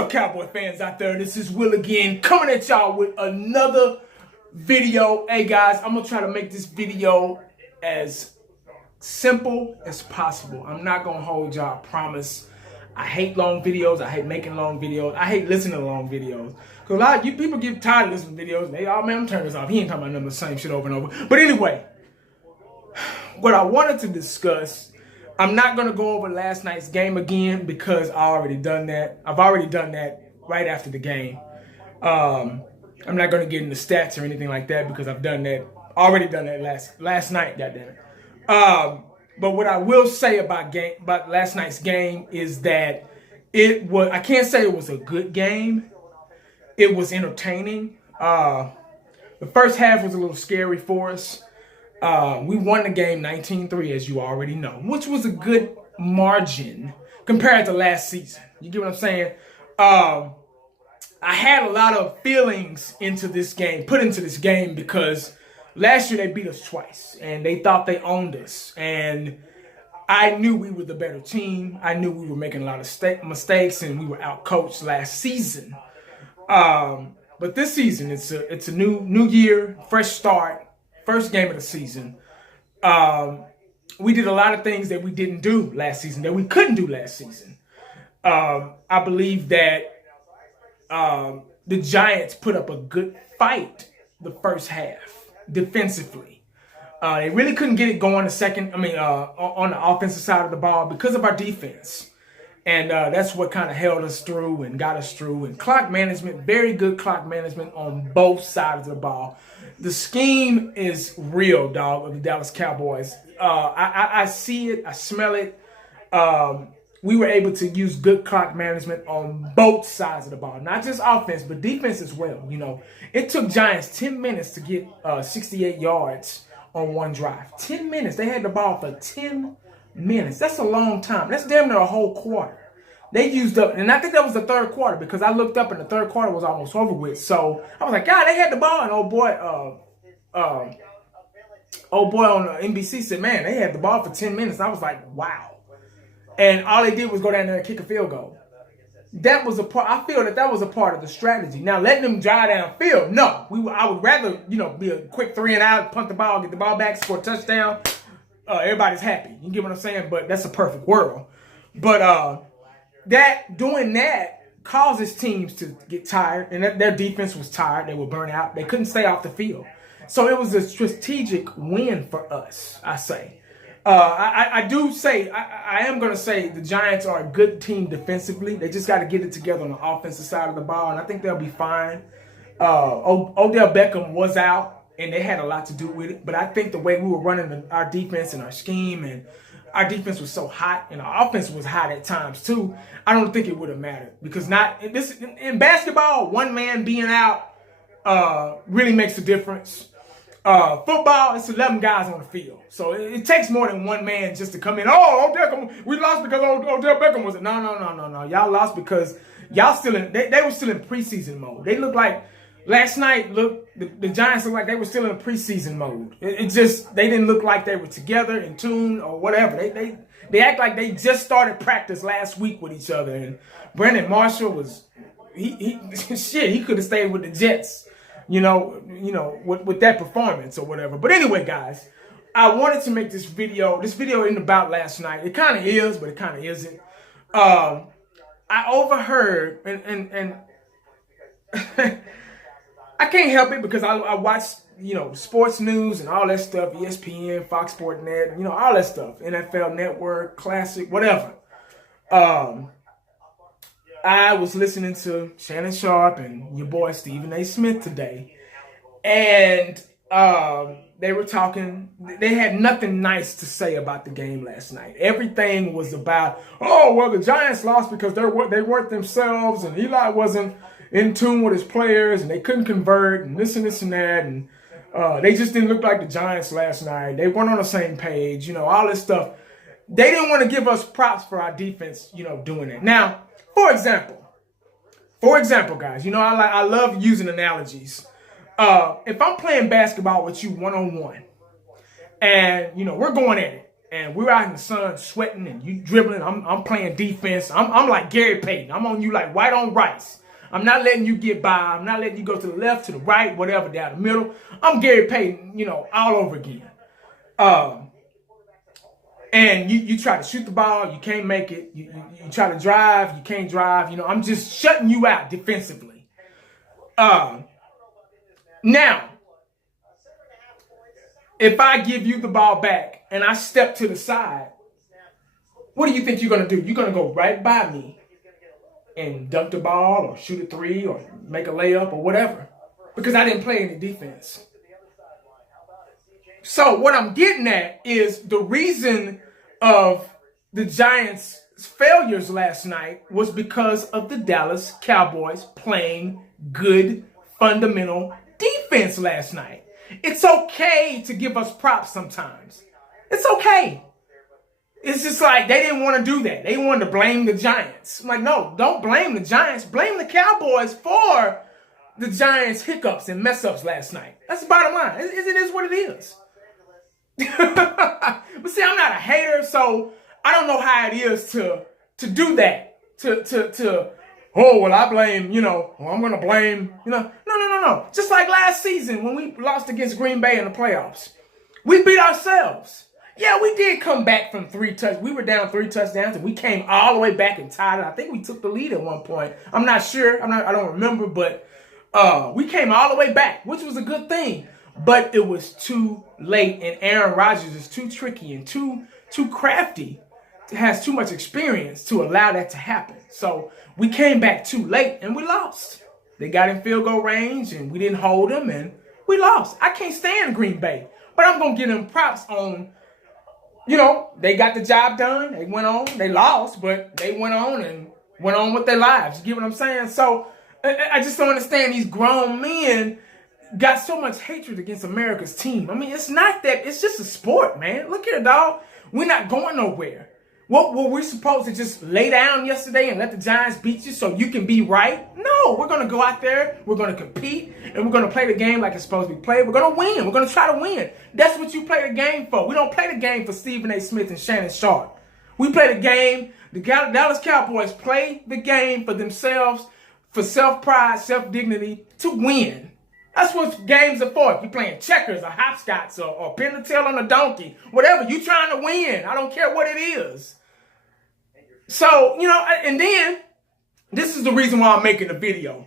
up, Cowboy fans out there? This is Will again, coming at y'all with another video. Hey guys, I'm gonna try to make this video as simple as possible. I'm not gonna hold y'all, I promise. I hate long videos. I hate making long videos. I hate listening to long videos. Because a lot of you people get tired of listening to videos. And they, oh man, I'm turning this off. He ain't talking about the same shit over and over. But anyway, what I wanted to discuss, I'm not going to go over last night's game again because I already done that. I've already done that right after the game. I'm not going to get into stats or anything like that because I've done that, already done that last night, goddammit. But what I will say about last night's game is that I can't say it was a good game. It was entertaining. The first half was a little scary for us. We won the game 19-3, as you already know, which was a good margin compared to last season. You get what I'm saying? I had a lot of feelings put into this game because last year they beat us twice and they thought they owned us. And I knew we were the better team. I knew we were making a lot of mistakes and we were outcoached last season. But this season, it's a new year, fresh start. First game of the season. We did a lot of things that we didn't do last season, that we couldn't do last season. I believe that the Giants put up a good fight the first half defensively. They really couldn't get it going on the offensive side of the ball because of our defense. And that's what kind of held us through and got us through. And clock management, very good clock management on both sides of the ball. The scheme is real, dog, of the Dallas Cowboys. I see it. I smell it. We were able to use good clock management on both sides of the ball. Not just offense, but defense as well. You know, it took Giants 10 minutes to get 68 yards on one drive. 10 minutes. They had the ball for 10 minutes. That's a long time. That's damn near a whole quarter. They used up, and I think that was the third quarter because I looked up and the third quarter was almost over with. So I was like, God, they had the ball, and old boy on NBC said, man, they had the ball for 10 minutes. And I was like, wow. And all they did was go down there and kick a field goal. That was a part. I feel that was a part of the strategy. Now letting them drive downfield, no. I would rather be a quick 3 and out, punt the ball, get the ball back, score a touchdown. Everybody's happy. You get what I'm saying? But that's a perfect world. But doing that causes teams to get tired, and their defense was tired. They were burnt out. They couldn't stay off the field. So it was a strategic win for us, I say. I am going to say the Giants are a good team defensively. They just got to get it together on the offensive side of the ball, and I think they'll be fine. Odell Beckham was out, and they had a lot to do with it. But I think the way we were running our defense and our scheme, and our defense was so hot, and our offense was hot at times too, I don't think it would have mattered. Because in basketball, one man being out really makes a difference. Football, it's 11 guys on the field. So it takes more than one man just to come in. Oh, we lost because Odell Beckham wasn't. No. Y'all lost because y'all they were still in preseason mode. They looked like last night, the Giants looked like they were still in preseason mode. They didn't look like they were together, in tune, or whatever. They act like they just started practice last week with each other. And Brandon Marshall was, he could have stayed with the Jets, with that performance or whatever. But anyway, guys, I wanted to make this video. This video isn't about last night. It kind of is, but it kind of isn't. I overheard, and I can't help it because I watch, sports news and all that stuff, ESPN, Fox Sports Net, all that stuff, NFL Network, Classic, whatever. I was listening to Shannon Sharp and your boy Stephen A. Smith today, and they were talking. They had nothing nice to say about the game last night. Everything was about, the Giants lost because they weren't themselves, and Eli wasn't in tune with his players, and they couldn't convert, and this and that, and they just didn't look like the Giants last night. They weren't on the same page, all this stuff. They didn't want to give us props for our defense, doing it. Now, for example, guys, I love using analogies. If I'm playing basketball with you one-on-one, and, we're going at it, and we're out in the sun sweating and you dribbling. I'm playing defense. I'm like Gary Payton. I'm on you like white on rice. I'm not letting you get by. I'm not letting you go to the left, to the right, whatever, down the middle. I'm Gary Payton, all over again. And you try to shoot the ball, you can't make it. You try to drive, you can't drive. I'm just shutting you out defensively. Now, if I give you the ball back and I step to the side, what do you think you're going to do? You're going to go right by me and dunk the ball or shoot a three or make a layup or whatever, because I didn't play any defense. So what I'm getting at is the reason of the Giants' failures last night was because of the Dallas Cowboys playing good fundamental defense last night. It's okay to give us props sometimes. It's okay. It's just like they didn't want to do that. They wanted to blame the Giants. I'm like, no, don't blame the Giants. Blame the Cowboys for the Giants' hiccups and mess-ups last night. That's the bottom line. It is what it is. But see, I'm not a hater, so I don't know how it is to do that. I blame, I'm going to blame, No. Just like last season when we lost against Green Bay in the playoffs. We beat ourselves. Yeah, we did come back from 3 touchdowns. We were down 3 touchdowns, and we came all the way back and tied it. I think we took the lead at one point. I'm not sure. I don't remember, but we came all the way back, which was a good thing. But it was too late, and Aaron Rodgers is too tricky and too crafty, has too much experience to allow that to happen. So we came back too late, and we lost. They got in field goal range, and we didn't hold them, and we lost. I can't stand Green Bay, but I'm going to give them props on, they got the job done. They went on. They lost, but they went on with their lives. You get what I'm saying? So I just don't understand these grown men got so much hatred against America's team. I mean, it's not that. It's just a sport, man. Look here, dog. We're not going nowhere. What were we supposed to just lay down yesterday and let the Giants beat you so you can be right? No, we're going to go out there. We're going to compete, and we're going to play the game like it's supposed to be played. We're going to win. We're going to try to win. That's what you play the game for. We don't play the game for Stephen A. Smith and Shannon Sharp. We play the game. The Dallas Cowboys play the game for themselves, for self-pride, self-dignity, to win. That's what games are for. If you're playing checkers or hopscotch or pin the tail on a donkey, whatever, you're trying to win. I don't care what it is. So, and then this is the reason why I'm making the video.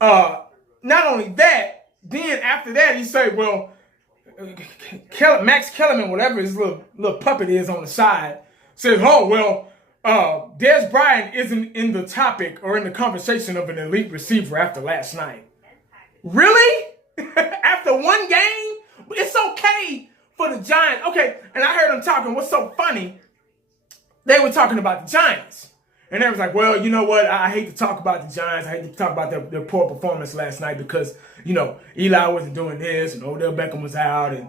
Not only that, then after that, he said, well, Max Kellerman, whatever his little puppet is on the side, says, Dez Bryant isn't in the topic or in the conversation of an elite receiver after last night. Really? After one game? It's okay for the Giants. Okay, and I heard them talking. What's so funny, they were talking about the Giants. And they was like, well, you know what? I hate to talk about the Giants. I hate to talk about their poor performance last night because, Eli wasn't doing this and Odell Beckham was out and,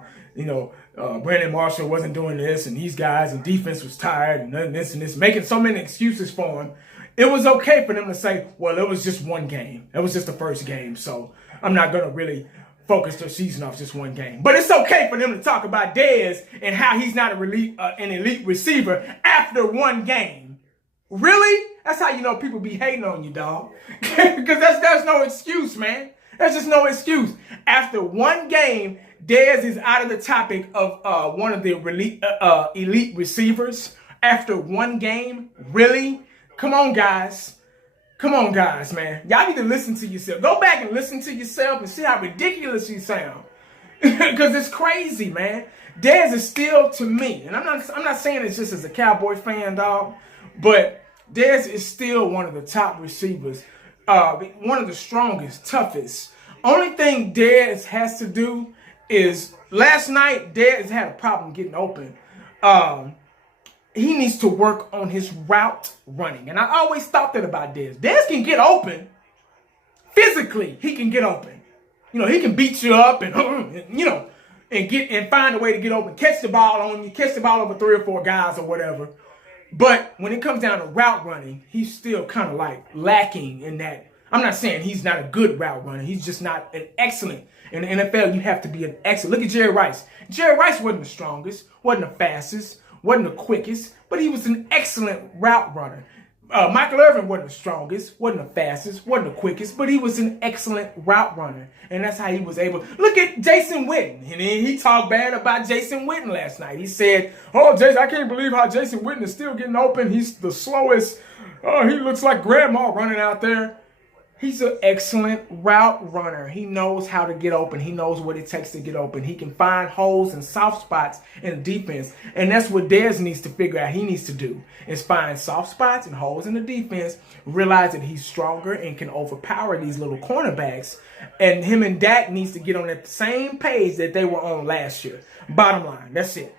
Brandon Marshall wasn't doing this and these guys and defense was tired and this, making so many excuses for him. It was okay for them to say, well, it was just one game. It was just the first game, so I'm not going to really focus their season off just one game. But it's okay for them to talk about Dez and how he's not an elite receiver after one game. Really? That's how you know people be hating on you, dog. Because there's no excuse, man. There's just no excuse. After one game, Dez is out of the topic of one of the elite receivers. After one game? Really? Come on, guys. Come on, guys, man. Y'all need to listen to yourself. Go back and listen to yourself and see how ridiculous you sound. Because it's crazy, man. Dez is still, to me, and I'm not saying it's just as a Cowboy fan, dog, but Dez is still one of the top receivers, one of the strongest, toughest. Only thing Dez has to do is, last night, Dez had a problem getting open. He needs to work on his route running. And I always thought that about Dez. Dez can get open. Physically, he can get open. He can beat you up and and find a way to get open. Catch the ball on you. Catch the ball over 3 or 4 guys or whatever. But when it comes down to route running, he's still kind of like lacking in that. I'm not saying he's not a good route runner. He's just not an excellent. In the NFL, you have to be an excellent. Look at Jerry Rice. Jerry Rice wasn't the strongest, wasn't the fastest, wasn't the quickest, but he was an excellent route runner. Michael Irvin wasn't the strongest, wasn't the fastest, wasn't the quickest, but he was an excellent route runner. And that's how he was able. Look at Jason Witten. And he talked bad about Jason Witten last night. He said, oh, Jason, I can't believe how Jason Witten is still getting open. He's the slowest. Oh, he looks like grandma running out there. He's an excellent route runner. He knows how to get open. He knows what it takes to get open. He can find holes and soft spots in the defense. And that's what Dez needs to figure out he needs to do, is find soft spots and holes in the defense, realize that he's stronger and can overpower these little cornerbacks. And him and Dak needs to get on that same page that they were on last year. Bottom line, that's it.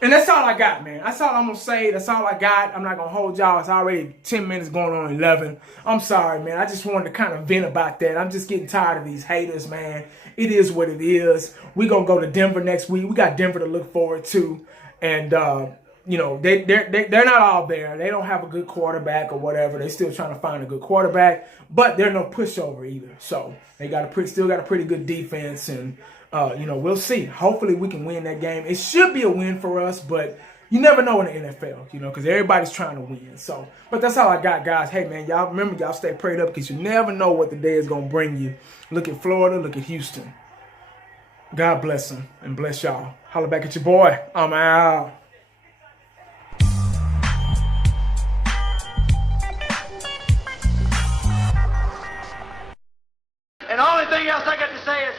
And that's all I got, man. That's all I'm going to say. That's all I got. I'm not going to hold y'all. It's already 10 minutes going on 11. I'm sorry, man. I just wanted to kind of vent about that. I'm just getting tired of these haters, man. It is what it is. We're going to go to Denver next week. We got Denver to look forward to. And, you know, they're not all there. They don't have a good quarterback or whatever. They're still trying to find a good quarterback. But they're no pushover either. So they still got a pretty good defense. And, you know, we'll see. Hopefully we can win that game. It should be a win for us, but you never know in the NFL, you know, because everybody's trying to win. So, but that's all I got, guys. Hey, man, y'all remember, y'all stay prayed up because you never know what the day is going to bring you. Look at Florida. Look at Houston. God bless them and bless y'all. Holla back at your boy. I'm out. And the only thing else I got to say is,